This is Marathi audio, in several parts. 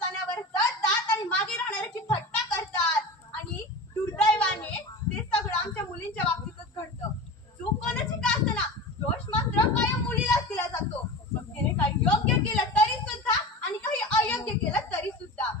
जाण्यावर जळतात आणि मागे राहणाऱ्याची थट्टा करतात. आणि दुर्दैवाने ते सगळं आमच्या मुलींच्या बाबतीतच घडतं. जो कोणाची का असना दोष मात्र कायम मुलीलाच दिला जातो. मग तिने काही योग्य केलं तरी सुद्धा आणि काही अयोग्य केलं तरी सुद्धा.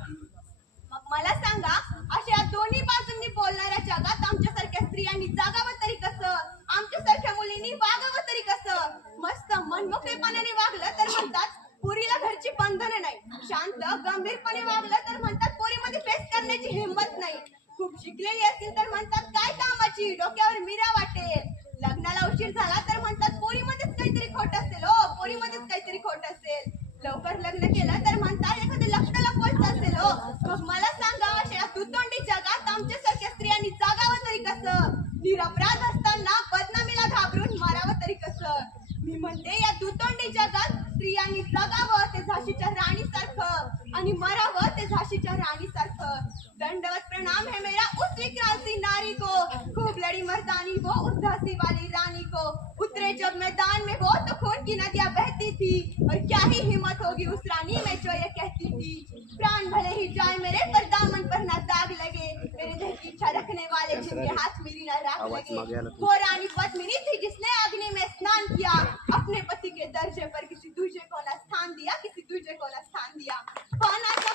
मग मला सांगा, अशा दोन्ही बाजूंनी बोलणाऱ्या जगात आमच्यासारख्या स्त्रियांनी जागावं तरी कसं? आमच्यासारख्या मुलींनी वागावं तरी कसं? मस्त मनमोकळेपणाने वागलं तर म्हणतात पोरीला घरची बंधनं नाही. शांत गंभीरपणे वागलं तर म्हणतात पोरीमध्ये फेस करण्याची हिंमत नाही. खूप शिकलेली असतील तर म्हणतात काय कामाची, डोक्यावर मिऱ्या वाटेल. लग्नाला उशीर झाला तर म्हणतात पोरीमध्येच काहीतरी खोट असेल, हो पोरीमध्येच काहीतरी खोट असेल. लवकर लग्न केलं तर म्हणतात एखादं लफडं लपवायचं असेल, हो. मग मला सांगा, अशा दुतोंडी जगात आमच्यासारख्या स्त्रियांनी जागावं तरी कसं? निरपराध असताना बदनामीला घाबरून मारावं तरी कसं? मी म्हणते या दुतोंडी जगात स्त्रियांनी जगावं ते झाशीच्या राणीसारखं आणि मरावं ते झाशीच्या राणीसारखं. दंडवत प्रणाम है मेरा उस विक्रांती नारी को, खूब लड़ी मर्दानी वो उस झांसी वाली रानी को. उतरे जब मैदान में वो तो खून की नदियां बहती थी, और क्या ही हिम्मत होगी उस रानी में जो ये कहती थी प्राण भले ही जाए मेरे पर दामन पर ना दाग लगे, मेरे दिल की इच्छा रखने वाले जिनके हाथ मेरी ना राख लगे. वो रानी पद्मिनी थी जिसने अग्नि में स्नान किया, अपने पति के दर्जे पर किसी दूसरे को न स्थान दिया, किसी दूसरे को न स्थान दिया. पण अशा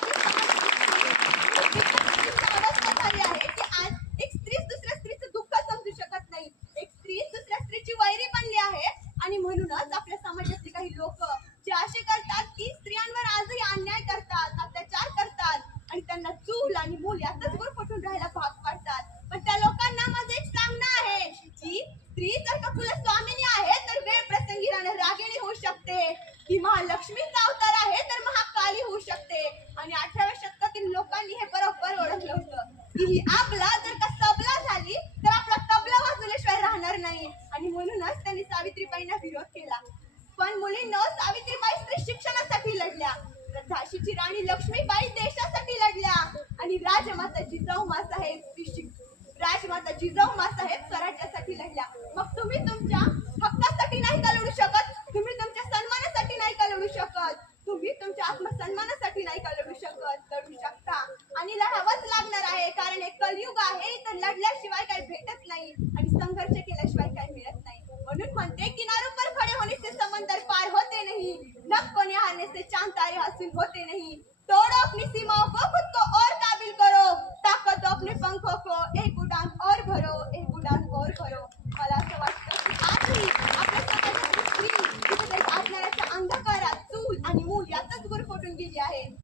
अवस्था झाली आहे की आज एक स्त्री दुसऱ्या स्त्रीचं दुःख समजू शकत नाही. एक स्त्री दुसऱ्या स्त्रीची वैरी बनली आहे. आणि म्हणूनच आपल्या समाजातले काही लोक जे असे करतात की स्त्रियांवर आजही अन्याय करतात, अत्याचार करतात आणि त्यांना चूल आणि मूल यातच गुरफटून राहायला भाग पाडतात. पण त्या लोकांना माझं एक सांगणं आहे की स्त्री जर का तुला स्वामिनी आहे तर वेळ प्रसंगी रागिणी होऊ शकते. ती महालक्ष्मीचा अवतार आहे तर महाकाली होऊ शकते. आणि 18व्या शतकातील लोकांनी हे बरोबर ओळखलं होतं की ही आपला जर का सबला झाली तर आपला तबला वाजवल्याशिवाय राहणार नाही. आणि म्हणूनच त्यांनी सावित्रीबाईंना विरोध केला. पण मुलींनो, सावित्रीबाई स्त्री शिक्षणासाठी लढल्या, झाशीची राणी लक्ष्मीबाई देशासाठी लढल्या आणि राजमाता जिजाऊ मासाहेब स्वराज्यासाठी लढल्या. मग तुम्ही तुमच्या हक्कासाठी नाही का लढू शकत? तुम्ही तुमच्या सन्मानासाठी नाही का लढू शकत? तुम्ही तुमच्या आत्मसन्मानासाठी नाही का लढू शकत? लढू शकता आणि लढावंच लागणार आहे, कारण एक कलियुग आहे. तर लढल्याशिवाय काही भेटत नाही आणि संघर्ष केल्याशिवाय काही मिळत नाही. म्हणून म्हणते किनारों पर खड़े होने से समंदर पार होते नहीं, नभ को निहारने से चांद तारे हासिल होते नहीं. तोड़ो अपनी सीमाओं को, खुद को और काबिल करो, ताकत दो अपने पंखों को, एक उड़ान और भरो, एक उड़ान और भरो.